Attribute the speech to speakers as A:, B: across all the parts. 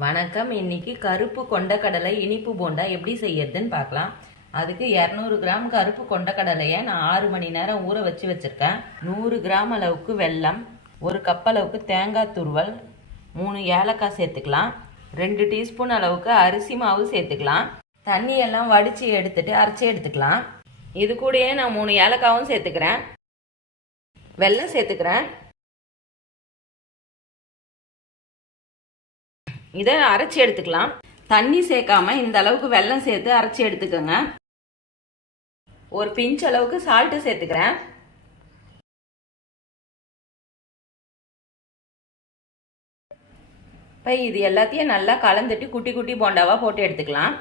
A: வணக்கம். இன்னைக்கு கருப்பு கொண்டக்கடலை இனிப்பு போண்டா எப்படி செய்யறதுன்னு பார்க்கலாம். அதுக்கு இரநூறு கிராம் கருப்பு கொண்டக்கடலையை நான் ஆறு மணி நேரம் ஊற வச்சு வச்சுருக்கேன். நூறு கிராம் அளவுக்கு வெல்லம் ஒரு கப் அளவுக்கு தேங்காய் துருவல் மூணு ஏலக்காய் சேர்த்துக்கலாம். ரெண்டு டீஸ்பூன் அளவுக்கு அரிசி மாவு சேர்த்துக்கலாம். தண்ணியெல்லாம் வடித்து எடுத்துட்டு அரைச்சி எடுத்துக்கலாம். இது கூடயே நான் மூணு ஏலக்காவும் சேர்த்துக்கிறேன். வெல்லம் சேர்த்துக்கிறேன். இதை அரைச்சி எடுத்துக்கலாம். தண்ணி சேர்க்காம இந்த அளவுக்கு வெல்லம் சேர்த்து அரைச்சி எடுத்துக்கோங்க. ஒரு பிஞ்ச் அளவுக்கு சால்ட்டு சேர்த்துக்கிறேன். இப்போ இது எல்லாத்தையும் நல்லா கலந்துட்டு குட்டி குட்டி போண்டாவாக போட்டு எடுத்துக்கலாம்.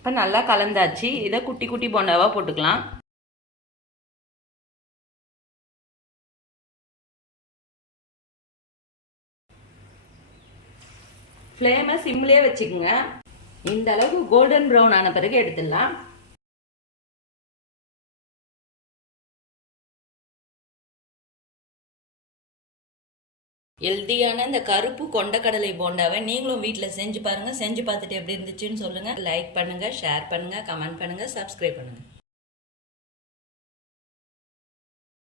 A: இப்போ நல்லா கலந்தாச்சு. இதை குட்டி குட்டி போண்டாவாக போட்டுக்கலாம். ஃப்ளேமை சிம்லேயே வச்சுக்கோங்க. இந்த அளவுக்கு கோல்டன் ப்ரௌன் ஆன பிறகு எடுத்துடலாம். ஹெல்த்தியான இந்த கருப்பு கொண்டக்கடலை போண்டாவை நீங்களும் வீட்டில் செஞ்சு பாருங்கள் செஞ்சு பார்த்துட்டு எப்படி இருந்துச்சுன்னு சொல்லுங்கள் லைக் பண்ணுங்கள் ஷேர் பண்ணுங்கள் கமெண்ட் பண்ணுங்கள் சப்ஸ்கிரைப் பண்ணுங்கள்